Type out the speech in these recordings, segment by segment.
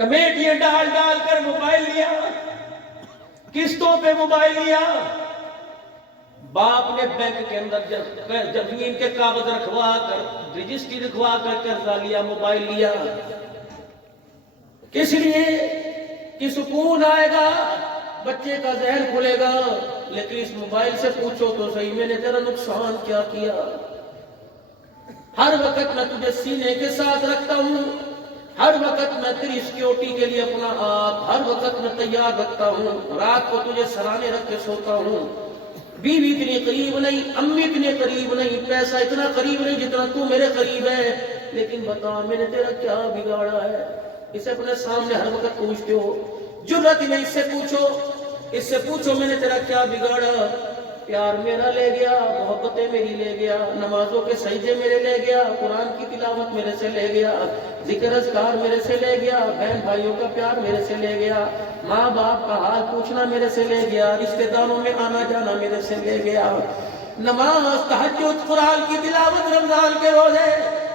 کمیٹیاں ڈال ڈال کر موبائل لیا، قسطوں پہ موبائل لیا، باپ نے بینک کے اندر زمین کے کاغذ رکھوا کر رجسٹری رکھوا کر قرضہ لیا، موبائل لیا، کس لیے کہ سکون آئے گا، بچے کا ذہن کھلے گا۔ لیکن اس موبائل سے پوچھو تو صحیح میں نے تیرا نقصان کیا کیا؟ ہر وقت میں تجھے سینے کے ساتھ رکھتا ہوں، ہر وقت میں تیری سیکیورٹی کے لیے اپنا آپ ہر وقت میں تیار رکھتا ہوں، رات کو تجھے سرانے رکھ کے سوتا ہوں، بیوی اتنی قریب نہیں، امی اتنے قریب نہیں، پیسہ اتنا قریب نہیں جتنا تو میرے قریب ہے، لیکن بتا میں نے تیرا کیا بگاڑا ہے؟ اسے اپنے سامنے ہر وقت پوچھتے ہو، جرات ہی نہیں، اس سے پوچھو میں نے تیرا کیا بگاڑا؟ پیار میرا لے گیا، محبتیں میری لے گیا، نمازوں کے سجدے میرے لے گیا، قرآن کی تلاوت میرے سے لے گیا، ذکر اذکار میرے سے لے گیا، بہن بھائیوں کا پیار میرے سے لے گیا، ماں باپ کا حال پوچھنا میرے سے لے گیا، رشتہ داروں میں آنا جانا میرے سے لے گیا، نماز، تہجد، قرآن کی تلاوت، رمضان کے روزے،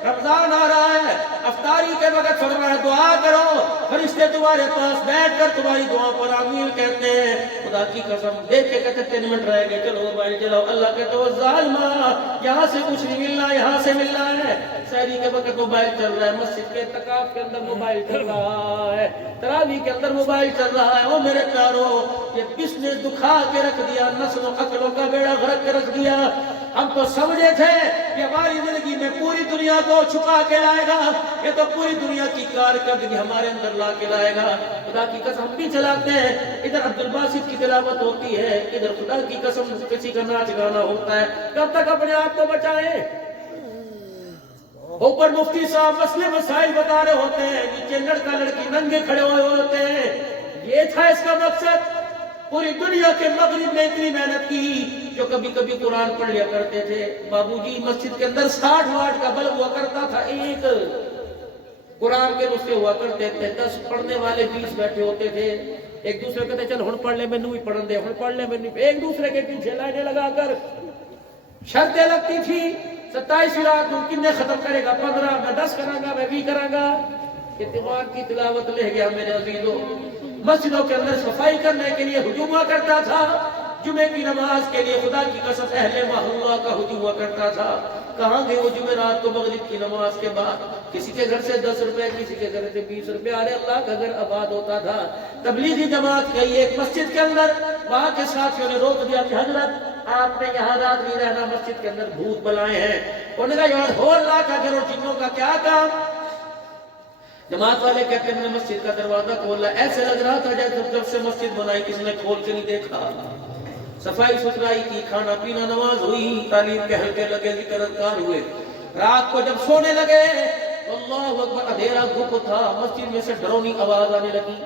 رمضان آ رہا ہے، افطاری کے وقت فرمایا دعا کرو، فرشتے تمہارے پاس بیٹھ کر تمہاری دعا پر آمین کہتے ہیں۔ خدا کی قسم دیکھ کے کہتے 3 منٹ رہ گئے، چلو موبائل چلاؤ، اللہ کہتے ہو ظالمہ یہاں سے کچھ نہیں ملنا، یہاں سے ملنا ہے۔ سحری کے وقت موبائل چل رہا ہے، مسجد کے اعتکاف کے اندر موبائل چل رہا ہے، تراویح کے اندر موبائل چل رہا ہے۔ او میرے پیارو، یہ بزنس دکھا کے رکھ دیا، نسل و عقلوں کا بیڑا غرق کے رکھ دیا۔ ہم تو سمجھے تھے کہ ہماری زندگی میں پوری دنیا کو چھپا کے لائے گا، یہ تو پوری دنیا کی کارکردگی ہمارے اندر لا کے لائے گا۔ خدا کی قسم بھی چلاتے ہیں، ادھر عبدالباسط کی تلاوت ہوتی ہے، ادھر خدا کی قسم کسی کا ناچ گانا ہوتا ہے۔ کب تک اپنے آپ کو بچائیں؟ اوپر مفتی صاحب مسئلے مسائل بتا رہے ہوتے ہیں، نیچے لڑکا لڑکی ننگے کھڑے ہوئے ہوتے ہیں۔ یہ تھا اس کا مقصد۔ پوری دنیا کے مغرب میں اتنی محنت کی، جو کبھی کبھی قرآن پڑھ لیا کرتے تھے۔ بابو جی مسجد کے اندر 60 واٹ کا بلب ہوا کرتا تھا، ایک قرآن کے نسخے ہوا کرتے تھے، 10 پڑھنے والے 20 بیٹھے ہوتے تھے، ایک دوسرے کہتے چل ہن پڑھ لے مینوں بھی پڑھن دے، ہن پڑھ لے مینوں، ایک دوسرے کے پیچھے لائنیں لگا کر شرطیں لگتی تھی۔ 27 رات کو کنے ختم کرے گا؟ 15، میں 10 کراں گا، میں 20 کراں گا۔ اعتماد کی تلاوت لے گیا میرے عزیزوں۔ مسجدوں کے اندر صفائی کرنے کے لیے ہجوم ہوا کرتا تھا، جمعے کی نماز کے لیے خدا کی قسم اہل محلہ کا ہجوم ہوا کرتا تھا۔ کہاں گئے وہ جمعرات کو مغرب کی نماز کے بعد؟ کسی کے گھر سے 10 روپے، کسی کے گھر سے 20 روپے، ارے اللہ کا گھر آباد ہوتا تھا۔ تبلیغی جماعت گئی ایک مسجد کے اندر، وہاں کے ساتھیوں نے روک دیا کہ حضرت آپ نے یہاں رات نہیں رہنا، مسجد کے اندر بھوت بلائے ہیں۔ انہوں نے کہا یار ہو اللہ کا گھر اور جنوں کا کیا کام؟ جماعت والے کہتے ہیں میں نے مسجد کا دروازہ کھولا، ایسے لگ رہا تھا جب سے مسجد بنائی کسی نے کھول کے نہیں دیکھا۔ صفائی ستھرائی کی، کھانا پینا، نماز ہوئی، تعلیم کے حلقے لگے، ذکر اذکار ہوئے۔ رات کو جب سونے لگے، اللہ اکبر، اندھیرا گھپ تھا، مسجد میں سے ڈرونی آواز آنے لگی۔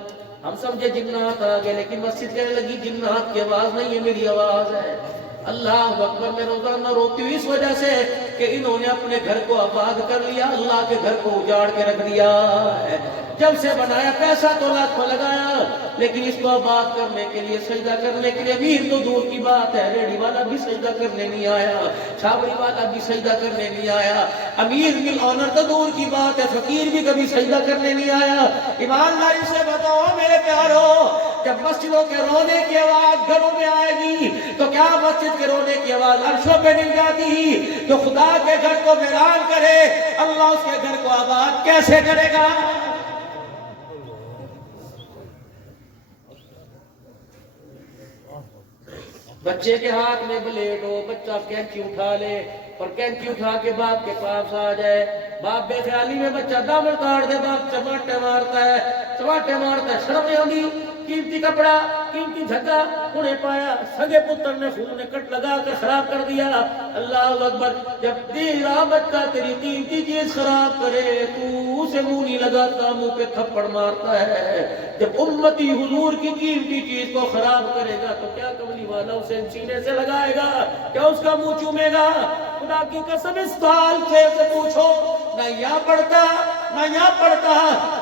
ہم سمجھے جنات آ گئے، لیکن مسجد کہنے لگی جنات کی آواز نہیں، یہ میری آواز ہے۔ اللہ اکبر، میں روزانہ روتی ہوں اس وجہ سے کہ انہوں نے اپنے گھر کو آباد کر لیا، اللہ کے گھر کو اجاڑ کے رکھ دیا ہے۔ جب سے بنایا پیسہ تو لاکھوں لگایا، لیکن اس کو آباد کرنے کے لیے، سجدہ کرنے کے لیے امیر تو دور کی بات ہے، ریڑھی والا بھی سجدہ کرنے نہیں آیا، چھاوڑی والا بھی سجدہ کرنے نہیں آیا، امیر مل آنر تو دور کی بات ہے، فقیر بھی کبھی سجدہ کرنے نہیں آیا۔ ایمانداری سے بتاؤ میرے پیارو، جب مسجدوں کے رونے کی آواز گھروں میں آئے گی تو کیا مسجد کے رونے کی آواز عرشوں پہ مل جاتی؟ جو خدا کے گھر کو ویران کرے، اللہ اس کے گھر کو آباد کیسے کرے گا؟ بچے کے ہاتھ میں بلیڈ ہو، بچہ کینچی اٹھا لے اور کینچی اٹھا کے باپ کے پاس آ جائے، باپ بے خیالی میں بچہ دامن کاٹ دے، باپ چماٹے مارتا ہے، شرم نہیں ہوگی؟ قیمتی کپڑا، قیمتی جھگا انہیں پایا، سگے پتر نے خون نے کٹ لگا کر خراب کر دیا۔ اللہ اکبر، جب تیرا بچہ تیری قیمتی چیز خراب کرے تو اسے منہ نہیں لگاتا، منہ پہ تھپڑ مارتا ہے۔ جب امتی حضور کی قیمتی چیز کو خراب کرے گا تو کیا کملی والا اسے سینے سے لگائے گا؟ کیا اس کا منہ چومے گا؟ خدا کی قسم اس سوال سے پوچھو، نہ یہاں پڑھتا، نہ یہاں پڑھتا،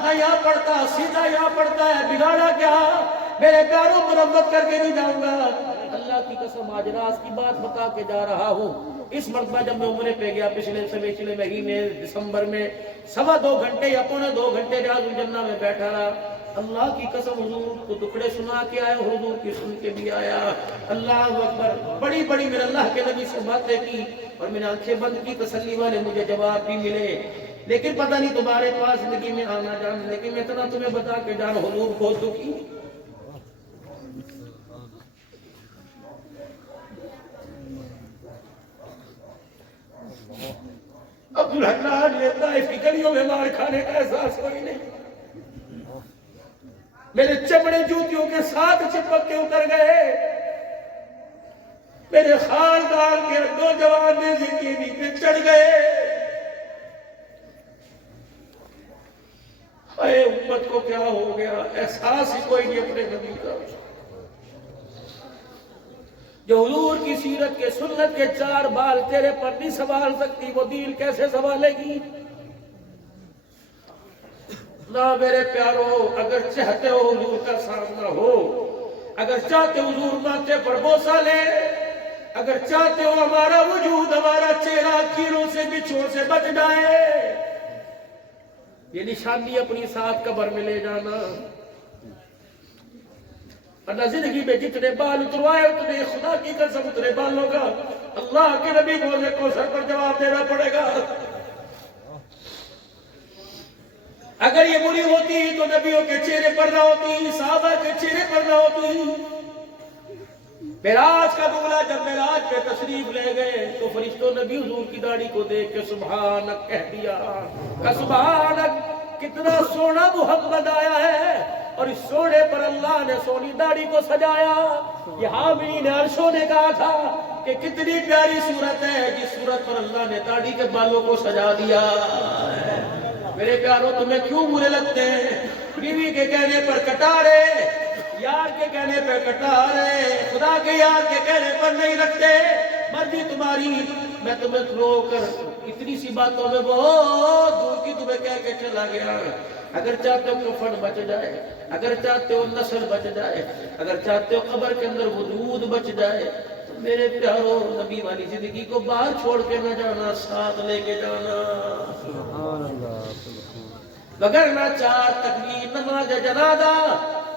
نہ یہاں پڑھتا، سیدھا یہاں پڑھتا ہے، بگاڑا کیا؟ میرے پیاروں مرمت کر کے نہیں جاؤں گا، اللہ کی قسم آج راز کی بات بتا کے جا رہا ہوں۔ اس مرتبہ جب میں عمرے پہ گیا پچھلے مہینے دسمبر میں 2.25 گھنٹے یا 2.25 گھنٹے ریاض الجنہ میں بیٹھا رہا. اللہ کی قسم حضور کو ٹکڑے سنا کے آیا, حضور کی سن کے بھی آیا. اللہ اکبر. بڑی بڑی میں نے اللہ کے نبی سے باتیں کی اور میں نے آنکھیں بند کی, تسلی والے مجھے جواب بھی ملے. لیکن پتہ نہیں تمہارے پاس زندگی میں آنا جان, لیکن میں اتنا تمہیں بتا کے جان, حضور کو دکھی عبدالحنان نے طائف کی گلیوں میں مار کھانے کا احساس کوئی نہیں. میرے چمڑے جوتیوں کے ساتھ چپک کے اتر گئے. میرے خاندان کے نوجوان نے زندگی پہ چڑھ گئے. اے امت کو کیا ہو گیا, احساس ہی کوئی نہیں اپنے نبی کا. جو حضور کی سیرت کے سنت کے 4 بال تیرے پر نہیں سنبھال سکتی, وہ دین کیسے سنبھالے گی؟ نہ میرے پیارو, اگر چاہتے ہو حضور کا سامنا ہو, اگر چاہتے ہو حضور ماتھے پر بوسہ لے, اگر چاہتے ہو ہمارا وجود, ہمارا چہرہ کیڑوں سے بچھوؤں سے بچ جائے, یہ نشانی اپنی ساتھ قبر میں لے جانا. ورنہ زندگی میں جتنے بال اتروائے اتنے خدا کی قسم اتنے بالوں کا اللہ کے نبی کو سر پر جواب دینا پڑے گا. اگر یہ بری ہوتی تو نبیوں کے چہرے پر نہ ہوتی, صحابہ کے چہرے پر نہ ہوتی. معراج کا دولہا جب معراج پہ تشریف لے گئے تو فرشتوں نے بھی حضور کی داڑھی کو دیکھ کے سبحانک کہہ دیا. سبحانک, کتنا سونا محمد آیا ہے, اور اس سونے پر اللہ نے سونی داڑھی کو سجایا. یہ حاملین عرشوں نے کہا تھا کہ کتنی پیاری صورت ہے جس صورت پر اللہ نے داڑھی کے بالوں کو سجا دیا. میرے پیاروں, تمہیں کیوں برے لگتے ہیں؟ بیوی کے کہنے پر کٹارے, یار کے کہنے پر کٹارے, خدا کے یار کے کہنے پر نہیں رکھتے. مرضی تمہاری. میں تمہیں رو کر اتنی سی باتوں میں بہت دور کی تمہیں کہہ کے چلا گیا. اگر چاہتے ہو کفن بچ جائے, اگر چاہتے ہو نسل بچ جائے, اگر چاہتے ہو قبر کے اندر وجود بچ جائے, تو میرے پیاروں نبی والی زندگی کو باہر چھوڑ کے نہ جانا, ساتھ لے کے جانا. وگرنہ 4 تکبیر, نماز جنازہ,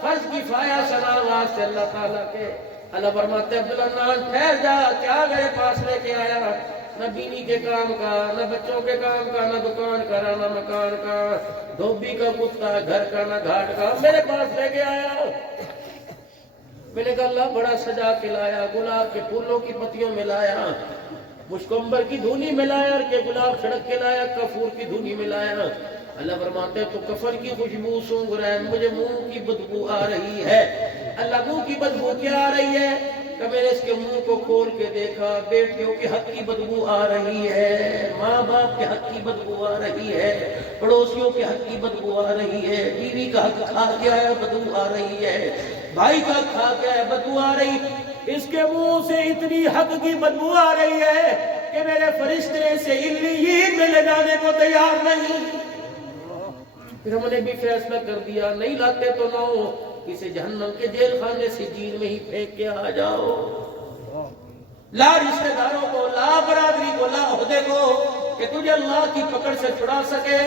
فرض کفایہ سلام سے اللہ تعالیٰ کے. اللہ فرماتے عبدالحنان ٹھہر جا, کیا میرے پاس لے کے آیا؟ نہ بینی کے کام کا, نہ بچوں کے کام کا, نہ دکان کا, نہ مکان کا, دھوبی کا کتا, گھر کا نہ گھاٹ کا, میرے پاس لے کے آیا. میں نے کہا اللہ بڑا سجا کے لایا, گلاب کے پھولوں کی پتیوں میں لایا, مشکمبر کی دھونی میں لایا, کہ گلاب چھڑک کے لایا, کافور کی دھونی میں لایا. اللہ فرماتے تو کفن کی خوشبو سونگ رہا ہے, مجھے منہ کی بدبو آ رہی ہے. اللہ منہ کی بدبو کیا آ رہی ہے؟ کہ میں نے اس کے منہ کو کھول کے دیکھا, بیٹیوں کے حق کی بدبو آ رہی ہے, ماں باپ کے حق کی بدبو آ رہی ہے, پڑوسیوں کے حق کی بدبو آ رہی ہے, بیوی کا حق کھا کے آیا بدبو آ رہی ہے, بھائی کا حق کھا کے آیا بدبو آ رہی. اس کے منہ سے اتنی حق کی بدبو آ رہی ہے کہ میرے فرشتے سے علیین میں لے جانے کو تیار نہیں. پھر ہم نے بھی فیصلہ کر دیا, نہیں لاتے تو نہ ہو, اسے جہنم کے جیل خانے سے جیل میں ہی پھینک کے آ جاؤ. لا رشتہ داروں کو, لا برادری کو, لا عہدے کو, کہ تجھے اللہ کی پکڑ سے چھڑا سکے.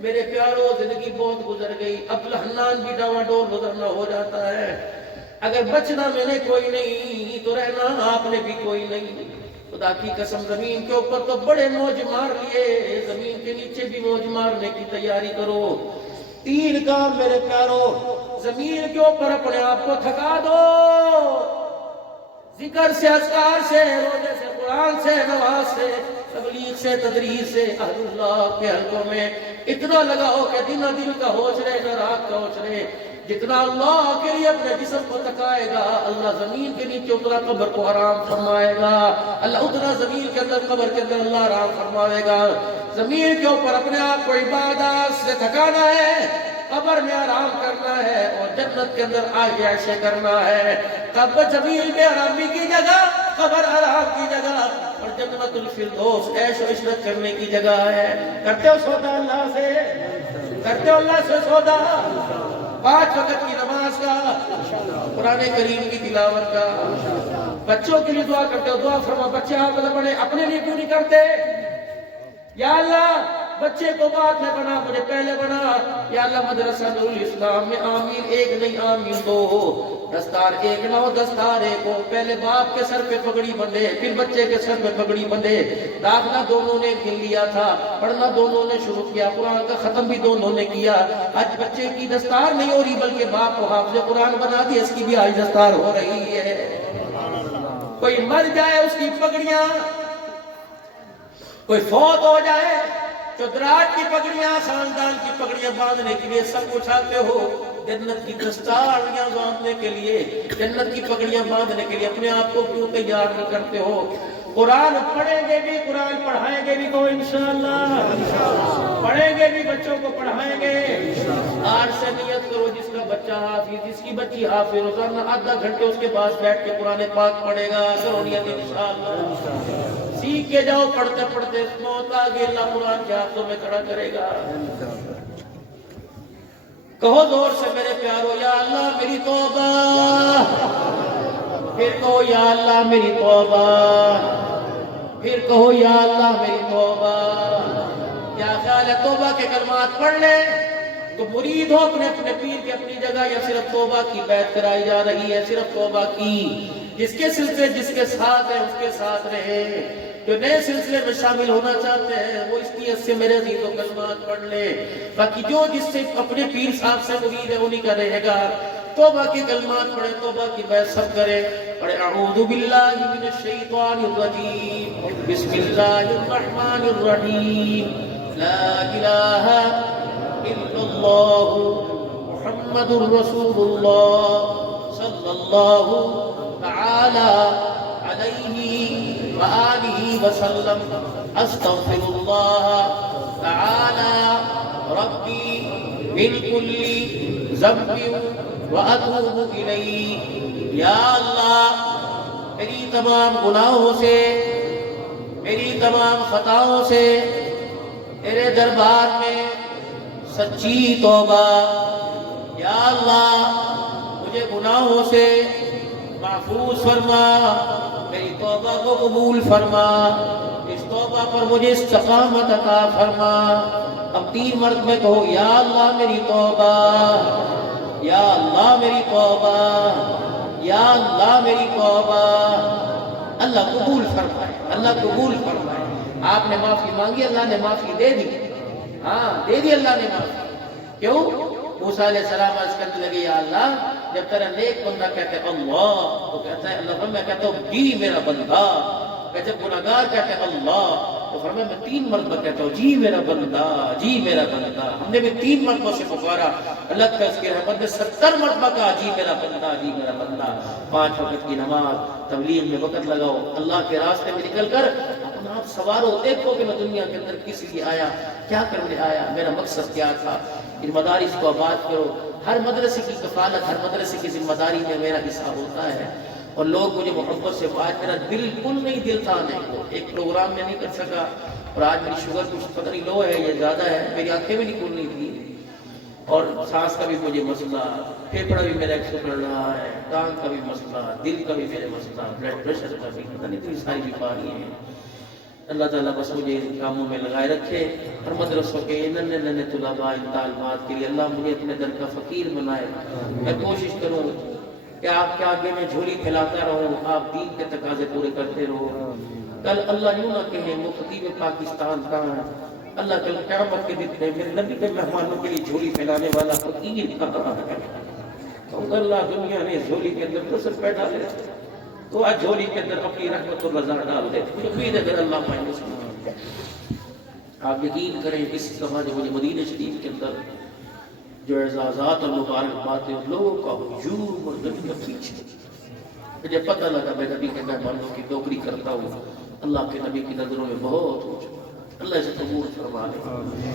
میرے پیاروں زندگی بہت گزر گئی, عبدالحنان بھی ڈاواڈول گزرنا ہو جاتا ہے. اگر بچنا میں نے کوئی نہیں تو رہنا آپ نے بھی کوئی نہیں. خدا کی قسم زمین کے اوپر تو بڑے موج مار لیے, زمین کے نیچے بھی موج مارنے کی تیاری کرو. 3 کام میرے پیاروں, زمین کے اوپر اپنے آپ کو تھکا دو, ذکر سے, اذکار سے, روزے سے, قرآن سے, نماز سے, تبلیغ سے, تدریس سے, اہل اللہ کے حلقوں میں اتنا لگاؤ کہ دن دل کا ہوش رہے, نہ رات کا ہوش رہے. جتنا اللہ کے لیے اپنے جسم کو تکائے گا, اللہ زمین کے نیچے اتنا قبر کو آرام فرمائے گا. اللہ اتنا زمین کے اندر, قبر کے اندر اللہ آرام فرمائے گا. زمین کے اوپر اپنے آپ کو عبادت سے تھکانا ہے, قبر میں آرام کرنا ہے, اور جنت کے اندر آگے عیش کرنا ہے. قبر زمین میں آرامی کی جگہ, قبر آرام کی جگہ, اور جنت الفردوس عیش و عشرت کرنے کی جگہ ہے. کرتے ہو سودا اللہ سے, کرتے ہو اللہ سے سودا, 5 وقت کی نماز کا, قرآن کریم کی تلاوت کا, بچوں کے لیے دعا کرتے ہو، دعا فرما بچے حافظ بنے، اپنے لیے کیوں نہیں کرتے؟ یا اللہ بچے کو بعد میں بنا، مجھے پہلے بنا۔ یا اللہ مدرسہ نور الاسلام میں آمین ایک نہیں آمین دو ہو، دستار ایک نہ ہو دستار ایک ہو، پہلے باپ کے سر پہ پگڑی بندھے پھر بچے کے سر پہ پگڑی بندھے، داخلہ دونوں نے دن لیا تھا، پڑھنا دونوں نے شروع کیا، قرآن کا ختم بھی دونوں نے کیا، آج بچے کی دستار نہیں ہو رہی بلکہ باپ کو حافظ قرآن بنا دیا، اس کی بھی آج دستار ہو رہی ہے۔ کوئی مر جائے اس کی پگڑیاں، کوئی فوت ہو جائے چودراہٹ کی پگڑیاں، خاندان کی پگڑیاں باندھنے کے لیے سب کچھ آتے ہو، جنت کی دستاریاں باندھنے کے لیے، جنت کی پگڑیاں باندھنے کے لیے اپنے آپ کو کیوں تیار نہیں کرتے ہو؟ قرآن پڑھیں گے بھی، قرآن پڑھائیں گے بھی، تو انشاءاللہ پڑھیں گے بھی، بچوں کو پڑھائیں گے۔ آج سے نیت کرو جس کا بچہ حافظ، جس کی بچی حافظ، روزانہ آدھا گھنٹے اس کے پاس بیٹھ کے قرآن پاک پڑھے گا، کرو نیت انشاءاللہ۔ سیکھ کے جاؤ، پڑھتے پڑھتے موت آگے اللہ قرآن کے ہاتھوں میں کھڑا کرے گا۔ کہو زور سے میرے پیارو، یا اللہ میری توبہ، پھر کہو یا اللہ میری توبہ، پھر کہو یا اللہ میری توبہ۔ کیا خیال ہے توبہ کے کلمات پڑھ لیں تو مرید ہو اپنے اپنے پیر کے اپنی جگہ، یا صرف توبہ کی بیعت کرائی جا رہی ہے؟ صرف توبہ کی، جس کے سلسلے جس کے ساتھ ہے اس کے ساتھ رہے، جو نئے سلسلے میں شامل ہونا چاہتے ہیں وہ اس نیت سے میرے عزیز و کلمات پڑھ لے، باقی جو جس سے اپنے پیر صاحب سے مرید ہے انہی کا رہے گا۔ توبہ کے کلمات پڑھے، توبہ کی بیعت سب کرے، پڑھے اعوذ باللہ من الشیطان الرجیم، بسم اللہ الرحمن الرحیم، لا الہ الا اللہ محمد الرسول اللہ صلی اللہ تعالی علیہ وآلہ وسلم، استغفر اللہ تعالی ربی من کل ذنب واتوب الیہ۔ یا اللہ میری تمام گناہوں سے، میری تمام خطاؤں سے تیرے دربار میں سچی توبہ۔ یا اللہ مجھے گناہوں سے محفوظ فرما، میری توبہ کو قبول فرما، اس توبہ پر مجھے استقامت عطا فرما۔ اب 3 مرتبہ کہو یا اللہ میری توبہ، یا اللہ میری توبہ، یا اللہ میری توبہ۔ اللہ قبول فرمائے، اللہ قبول فرمائے۔ آپ نے معافی مانگی، اللہ نے معافی دے دی، ہاں دے دی اللہ نے معافی۔ کیوں؟ موسیٰ علیہ السلام عرض کرنے لگے یا اللہ جب تیرا نیک بندہ کہتے اللہ تو کہتا ہے اللہ، میں کہتا ہوں جی میرا بندہ، کہ جب گناہگار کہتے ہیں اللہ تو فرمایا میں 3 مرتبہ کہتا ہوں جی میرا بندہ، جی میرا بندہ۔ ہم نے بھی 3 مرتبہ سے پکارا، اللہ کا اس کی رحمت نے 70 مرتبہ کہا جی میرا بندہ، جی میرا بندہ۔ 5 وقت کی نماز، تبلیغ میں وقت لگاؤ، اللہ کے راستے میں نکل کر اپنا آپ سوارو، دیکھو کہ میں دنیا کے اندر کس لیے آیا، کیا کرنے آیا، میرا مقصد کیا تھا۔ ان مدارس کو آباد کرو، ہر مدرسے کی کفالت، ہر مدرسے کی ذمہ داری میں میرا حصہ ہوتا ہے، اور لوگ مجھے محبت سے آج میرا بالکل نہیں دل تھا آنے کو، ایک پروگرام میں نہیں کر سکا، اور آج میری شوگر کچھ پتہ نہیں لو ہے یا زیادہ ہے، میری آنکھیں بھی نہیں کھل رہی تھی، اور سانس کا بھی مجھے مسئلہ، پھیپھڑا بھی میرا ایکسو کر رہا ہے، ٹانگ کا بھی مسئلہ، دل کا بھی میرے مسئلہ، بلڈ پریشر کا بھی، پتہ نہیں اتنی ساری بیماریاں ہیں۔ اللہ تعالیٰ بس مجھے ان کاموں میں لگائے رکھے، اور مدرسوں کے ننھے ننھے طلباء ان تعلیمات کے لیے اللہ مجھے اپنے در کا فقیر بنائے۔ میں کوشش کروں کہ آپ کے آگے میں جھولی پھیلاتا رہوں، آپ دین کے تقاضے پورے کرتے رہو۔ کل اللہ یوں نہ کہیں مفتی میں پاکستان کہاں ہے، اللہ کل قیامت کے دن میں میرے نبی کے مہمانوں کے لیے جھولی پھیلانے والا فقیر کہاں ہے۔ تو اللہ دنیا نے جھولی کے اندر رسل پہ ڈالے تو آج جھولی کے اندر اپنی رحمت و رضا ڈال دے، مجھے امید ہے اگر اللہ مایوس نہ ہو۔ آپ یقین کریں اس دفعہ جو مجھے مدینہ شریف کے اندر جو اعزازات اور مبارکباد ہیں، لوگوں کا ہجوم اور نبی کا پیچھے، مجھے پتہ لگا میں نبی کے مہمانوں کی نوکری کرتا ہوں، اللہ کے نبی کی نظروں میں بہت اونچا، اللہ اسے قبول فرما لے۔